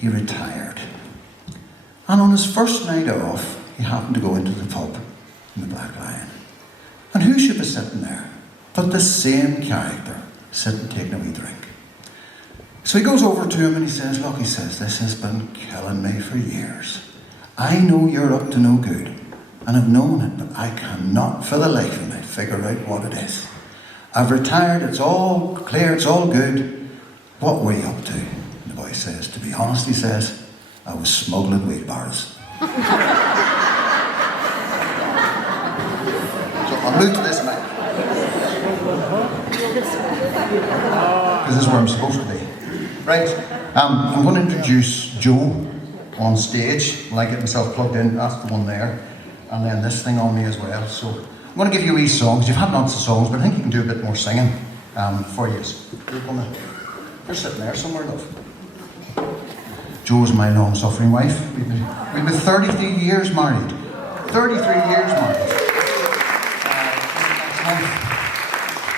he retired. And on his first night off, he happened to go into the pub in the Black Lion. And who should be sitting there but the same character sitting taking a wee drink. So he goes over to him and he says, look, he says, this has been killing me for years. I know you're up to no good, and I've known it, but I cannot for the life of me figure out what it is. I've retired, it's all clear, it's all good. What were you up to? And the boy says, to be honest, he says, I was smuggling wheelbarrows. So I'll move to this mic. Because this is where I'm supposed to be. Right, I'm going to introduce Joe on stage. When I get myself plugged in, that's the one there. And then this thing on me as well. So I'm going to give you wee songs. You've had lots of songs, but I think you can do a bit more singing for you. You're sitting there somewhere, love. Joe's my long-suffering wife. We've been 33 years married. 33 years married.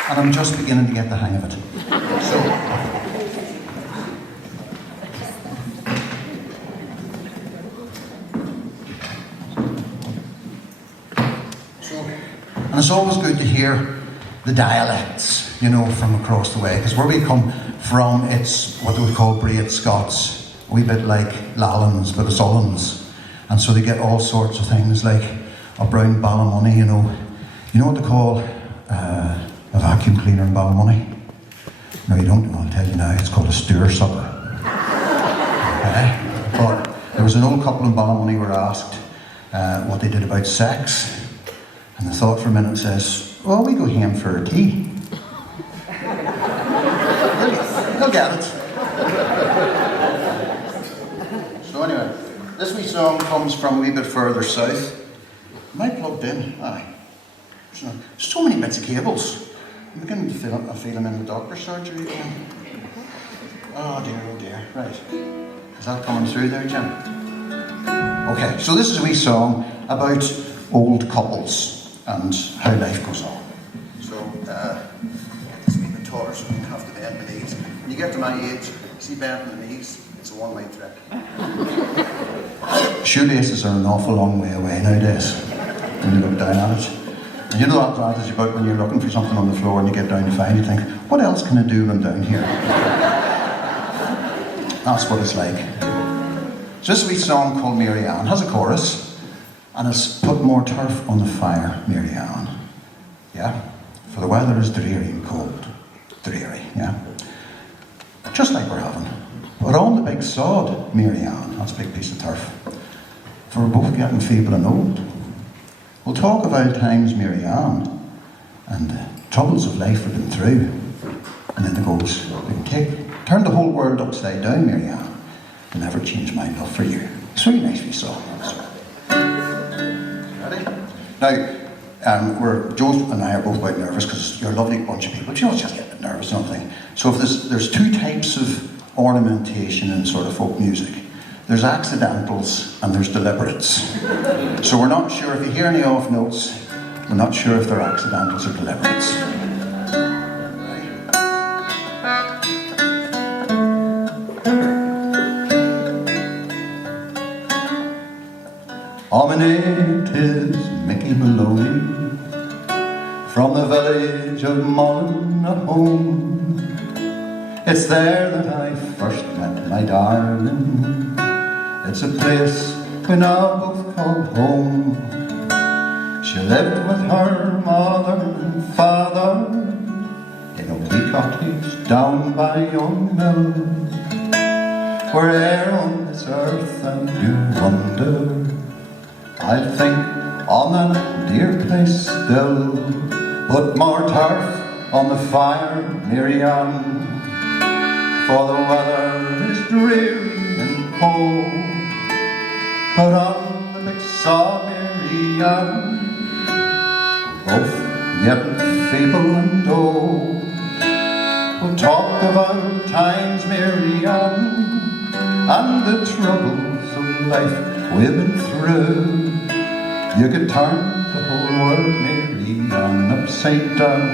And I'm just beginning to get the hang of it. And it's always good to hear the dialects, you know, from across the way. Because where we come from, it's what they would call Braid Scots. A wee bit like Lallans, but it's Ullans. And so they get all sorts of things like a brown Ballymoney, you know. You know what they call a vacuum cleaner in Ballymoney? No, you don't. I'll tell you now. It's called a stir sucker. Okay? But there was an old couple in Ballymoney who were asked what they did about sex. And the thought for a minute says, well, we go home for a tea. They'll get it. So anyway, this wee song comes from a wee bit further south. Am I plugged in? Aye. So many bits of cables. I'm beginning to feel them in the doctor's surgery again. Oh dear. Right. Is that coming through there, Jim? Okay, so this is a wee song about old couples and how life goes on. So, it's a wee bit taller, so you have to bend my knees. When you get to my age, see bending the knees, it's a one-way trip. Shoelaces are an awful long way away nowadays, when you look down at it. And you know that advantage about when you're looking for something on the floor and you get down to find, you think, what else can I do when I'm down here? That's what it's like. So this wee song called Mary Ann has a chorus. And it's put more turf on the fire, Mary Ann. Yeah? For the weather is dreary and cold. Dreary, yeah? Just like we're having. But on the big sod, Mary Ann, that's a big piece of turf. For we're both getting feeble and old. We'll talk of old times, Mary Ann, and the troubles of life we've been through. And then it goes, we can turn the whole world upside down, Mary Ann, and never change my love for you. It's a really nice wee song. Now, Joe and I are both quite nervous because you're a lovely bunch of people, but you always just get a bit nervous and everything. So if there's two types of ornamentation in sort of folk music. There's accidentals and there's deliberates. So we're not sure, if you hear any off notes, we're not sure if they're accidentals or deliberates. Oh, my name is Mickey Maloney, from the village of Mull at home. It's there that I first met my darling. It's a place we now both call home. She lived with her mother and father in a wee cottage down by yon mill. Where'er on this earth I do wonder, I think on that dear place still. Put more turf on the fire, Mary Ann, for the weather is dreary and cold. Put on the big sod, Mary Ann, both getting feeble and old. We'll talk about times, Mary Ann, and the troubles of life we've been through. You could turn the whole world, Mary Ann, upside down,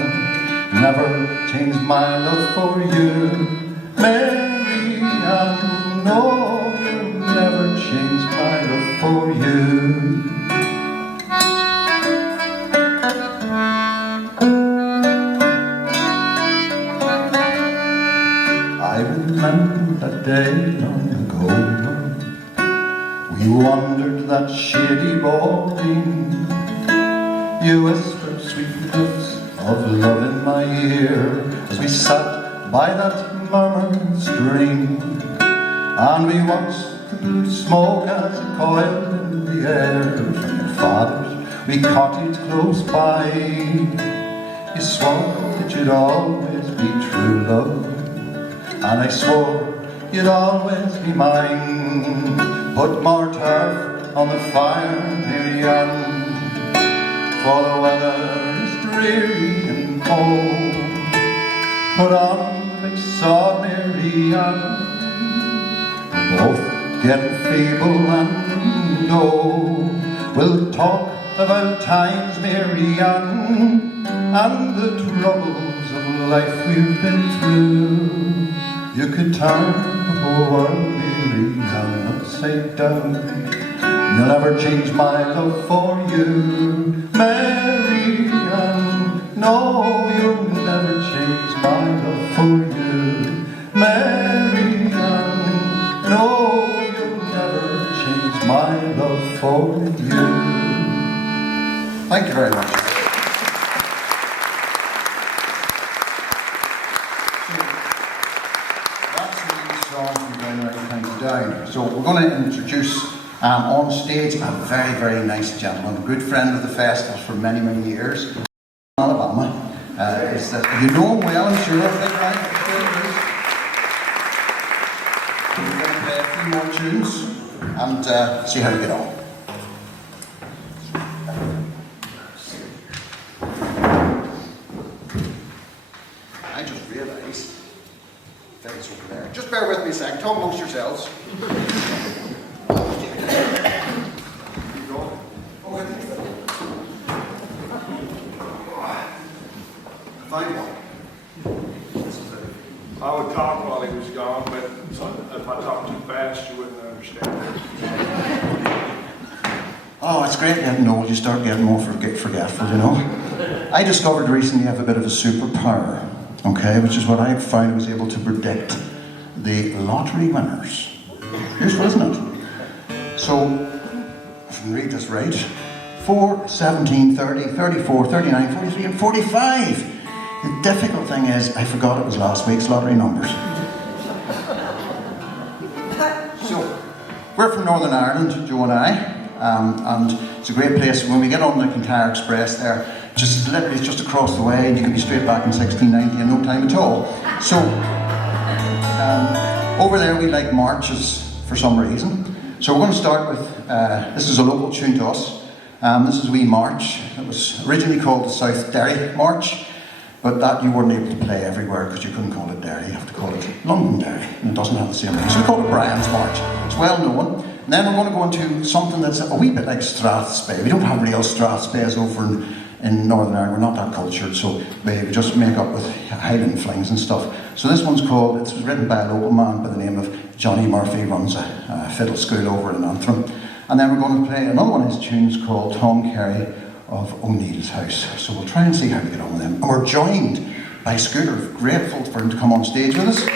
never change my love for you, Mary Ann, no. change my love for you. I remember that day long ago. We wandered that shady boarding. You whispered sweet notes of love in my ear as we sat by that murmuring stream, and we watched the blue smoke as it coiled in the air from your father's wee cottage close by. You swore that you'd always be true love, and I swore you'd always be mine. Put more turf on the fire, Miriam, for the weather is dreary and cold. Put on the big sod, Miriam, we're both getting feeble and old. We'll talk about times, Miriam, and the troubles of life we've been through. You could turn the whole world, Miriam, upside down. You'll never change my love for you, Miriam. No, you'll never change my love for you, Miriam. No, you'll never change my love for you. Thank you very much. So we're going to introduce on stage a very, very nice gentleman, a good friend of the festival for many, many years. Alabama. You know him well, I'm sure. Big right. We're going to play a few more tunes and see how we get on. I just realised it's over there. Just bear with me a second. Talk amongst yourselves. Find one. I would talk while he was gone, but if I talk too fast, you wouldn't understand. Oh, it's great getting old. You start getting more forgetful, you know. I discovered recently I have a bit of a superpower. Okay, which is what I found. I was able to predict the lottery winners. Useful, isn't it? So, if I can read this right, 4, 17, 30, 34, 39, 43 and 45. The difficult thing is, I forgot it was last week's lottery numbers. So, we're from Northern Ireland, Joe and I, and it's a great place. When we get on the Kintyre Express there, just literally it's just across the way, and you can be straight back in 1690 in no time at all. So over there we like marches for some reason. So we're going to start with this is a local tune to us. This is a wee march. It was originally called the South Derry March, but that you weren't able to play everywhere because you couldn't call it Derry. You have to call it Londonderry, and it doesn't have the same name. So we call it Brian's March. It's well known. And then we're going to go into something that's a wee bit like Strathspey. We don't have real Strathspeys over in Northern Ireland. We're not that cultured, so we just make up with Highland flings and stuff. So this one's called, it was written by a local man by the name of Johnny Murphy, runs a fiddle school over in Antrim. And then we're going to play another one of his tunes called Tom Carey of O'Neill's House. So we'll try and see how we get on with him. And we're joined by Scooter, grateful for him to come on stage with us.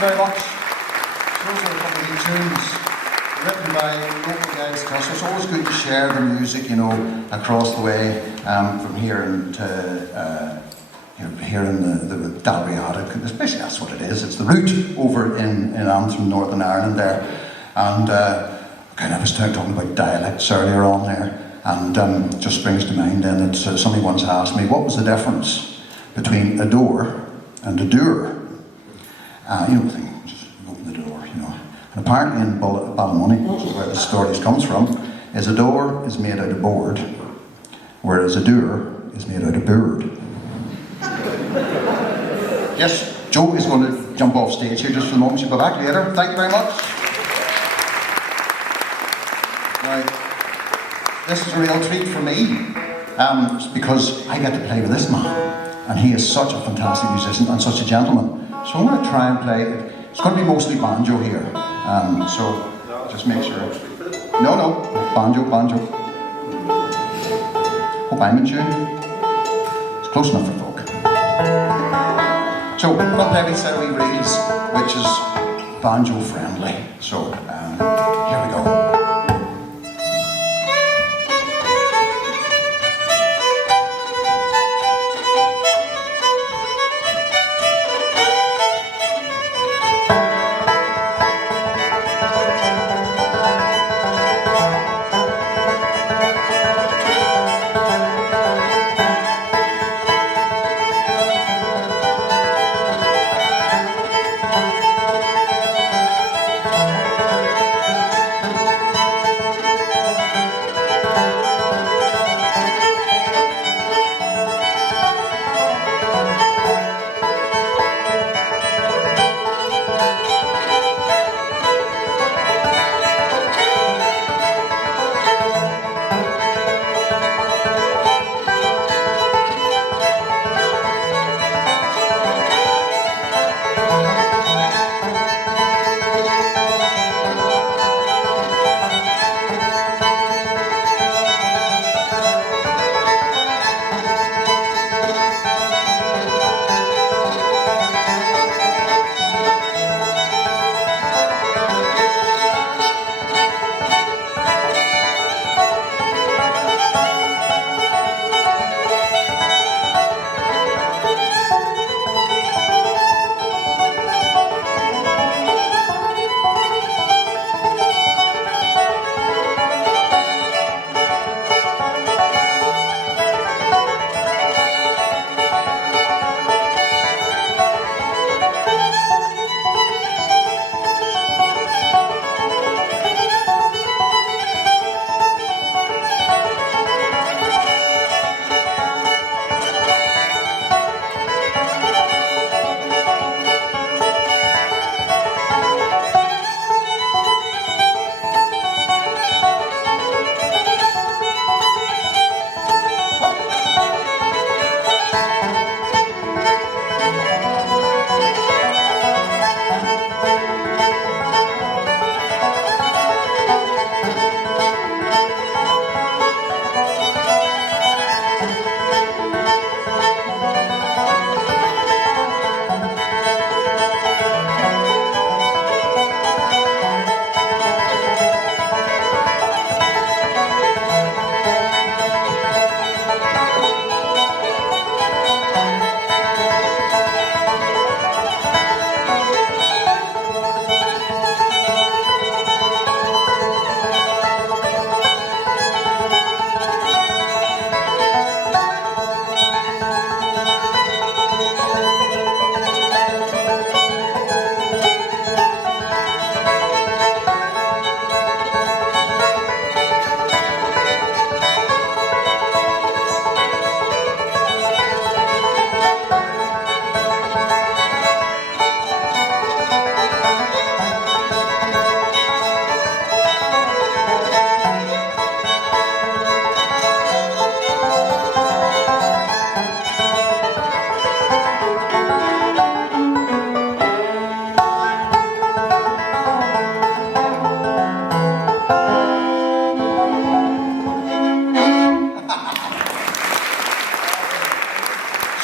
you very much. Those are a couple of tunes written by local guys to us. It's always good to share the music, you know, across the way from here to here in the Dalriada. Especially that's what it is. It's the route over in Antrim, Northern Ireland there. And I was talking about dialects earlier on there, and just springs to mind then that somebody once asked me what was the difference between a door and a doer. Just open the door, you know. And apparently in Ballymoney, which is where the stories comes from, is a door is made out of board, whereas a doer is made out of bird. Yes, Joe is going to jump off stage here just for a moment. She'll be back later. Thank you very much. Now, this is a real treat for me, because I get to play with this man, and he is such a fantastic musician and such a gentleman. So I'm going to try and play. It's going to be mostly banjo here, so just make sure. No, banjo. Hope I'm in tune. It's close enough for folk. So I'm going to play a set of wee reels, which is banjo friendly. So here we go.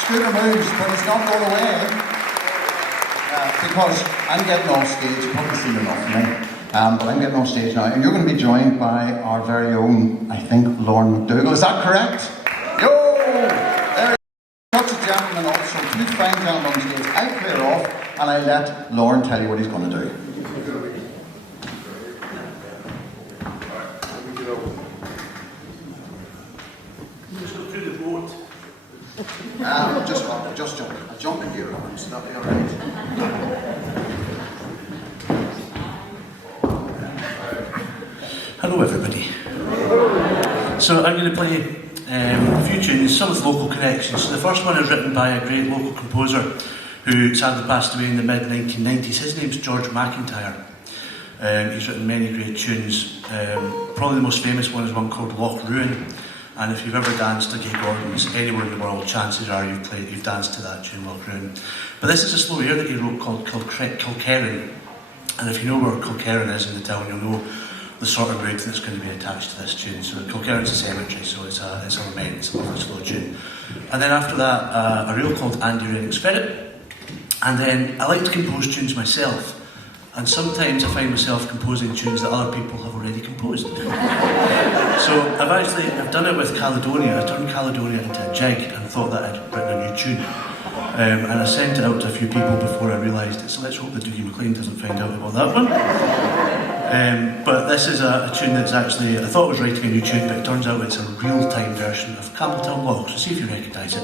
Scooter moves, but it's not going away. because I'm getting off stage, you've probably seen enough of me, but I'm getting off stage now, and you're going to be joined by our very own, I think, Lorne MacDougall. Is that correct? Yo! There is such a gentleman also, two fine gentlemen on stage. I clear off, and I let Lorne tell you what he's going to do. Just jump. I'll jump in here, so that'll be alright. Hello everybody. So I'm going to play a few tunes, some with local connections. So the first one is written by a great local composer who sadly passed away in the mid-1990s. His name's George McIntyre. He's written many great tunes. Probably the most famous one is one called Loch Ruin. And if you've ever danced to Gay Gordon's anywhere in the world, chances are you've danced to that tune, Loch Ruin. But this is a slow air that he wrote called Kilkerran. And if you know where Kilkerran is in the town, you'll know the sort of mood that's going to be attached to this tune. So Kilkerran's a cemetery, so it's a lament, it's a lovely slow tune. And then after that, a reel called Andy Redding Spirit. And then I like to compose tunes myself. And sometimes I find myself composing tunes that other people have already composed. So I've done it with Caledonia. I turned Caledonia into a jig and thought that I'd written a new tune. And I sent it out to a few people before I realised it, so let's hope that Dougie McLean doesn't find out about that one. But this is a tune that's actually, I thought I was writing a new tune, but it turns out it's a real-time version of Campbeltown Walk, so see if you recognise it.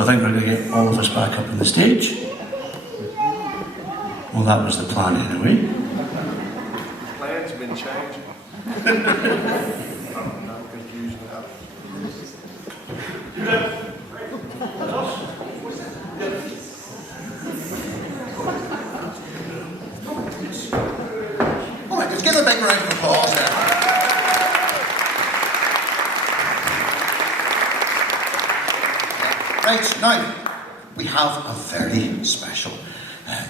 So I think we're going to get all of us back up on the stage. Well, that was the plan anyway. Plans been changed. I'm confused now. All right, just give a big round of applause there. Right, now, we have a very special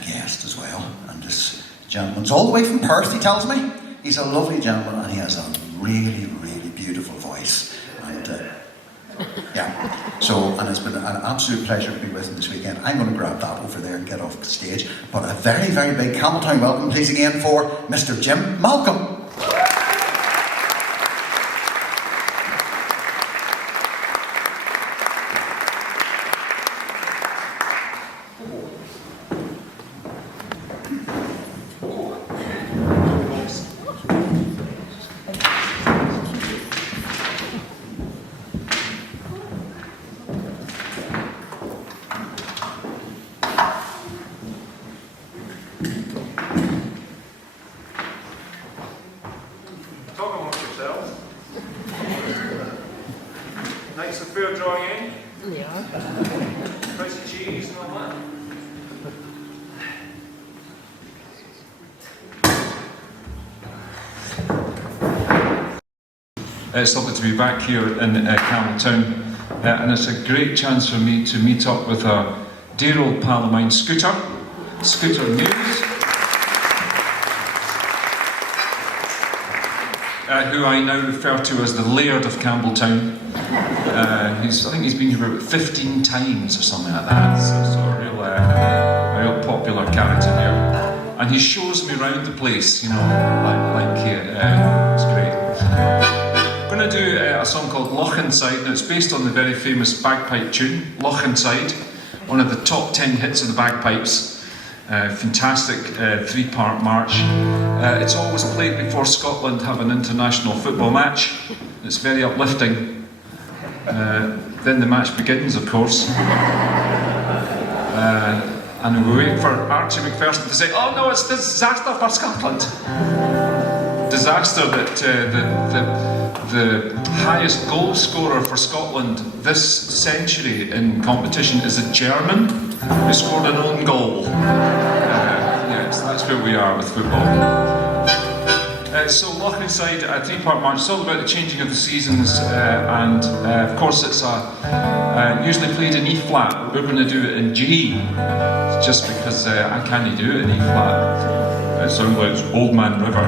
guest as well, and this gentleman's all the way from Perth, he tells me. He's a lovely gentleman, and he has a really, really beautiful voice. And yeah, so, and it's been an absolute pleasure to be with him this weekend. I'm going to grab that over there and get off the stage. But a very, very big Campbeltown welcome, please, again for Mr. Jim Malcolm. Nice and fair drawing in. Yeah. Price of cheese and all that. It's lovely to be back here in Campbeltown, and it's a great chance for me to meet up with a dear old pal of mine, Scooter Muse, who I now refer to as the Laird of Campbeltown. I think he's been here about 15 times or something like that, so a real popular character here. And he shows me around the place, you know, it's great. I'm going to do a song called Loch Inside. Now, it's based on the very famous bagpipe tune, Loch Inside, one of the top 10 hits of the bagpipes. Fantastic three-part march. It's always played before Scotland have an international football match. It's very uplifting. Then the match begins, of course. And we wait for Archie McPherson to say, "Oh no, it's disaster for Scotland." Disaster that the highest goal scorer for Scotland this century in competition is a German who scored an own goal. Yes, that's where we are with football. So Loch Inside, a three-part march. It's all about the changing of the seasons, and of course it's usually played in E-flat, but we're going to do it in G, just because I can't do it in E-flat. It sounds like it's Old Man River.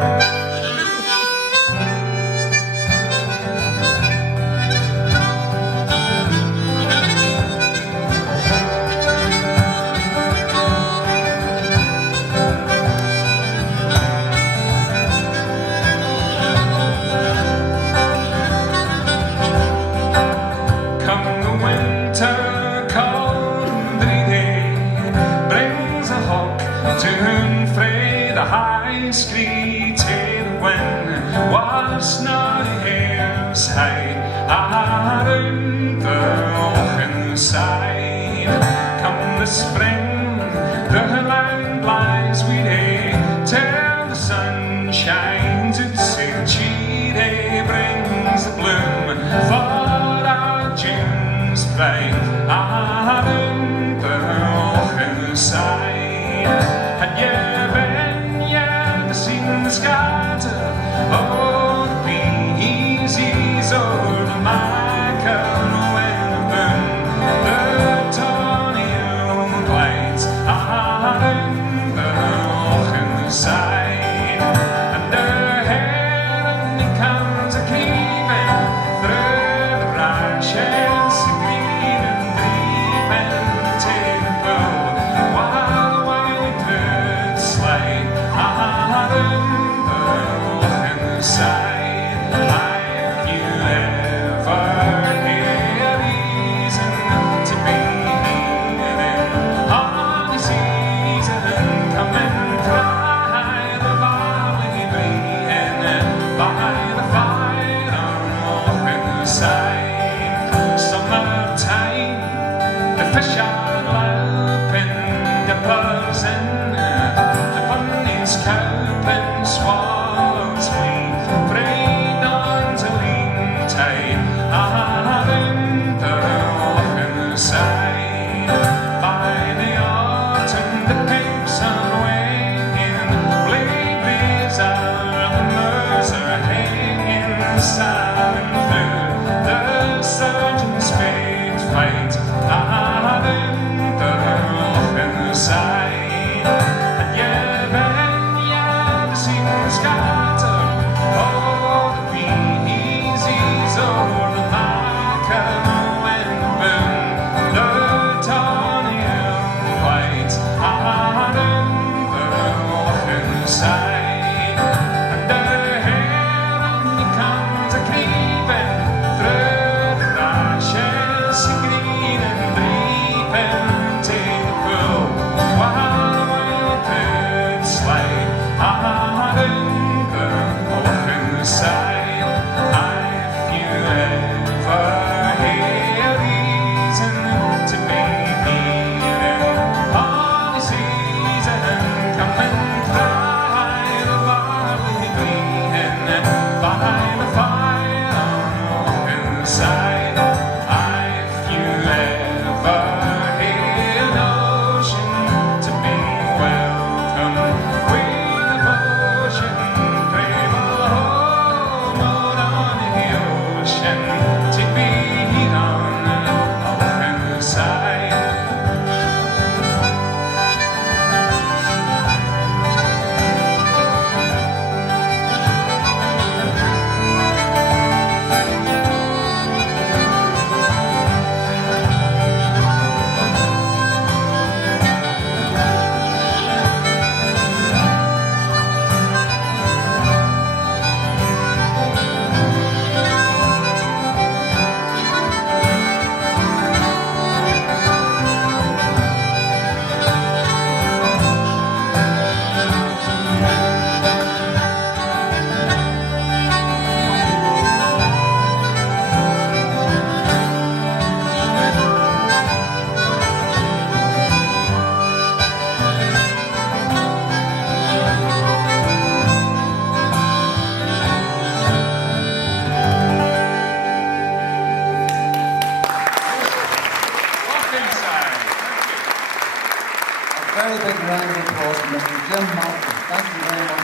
The Very big round of applause for Mr. Jim Mulholland. Thank you very much.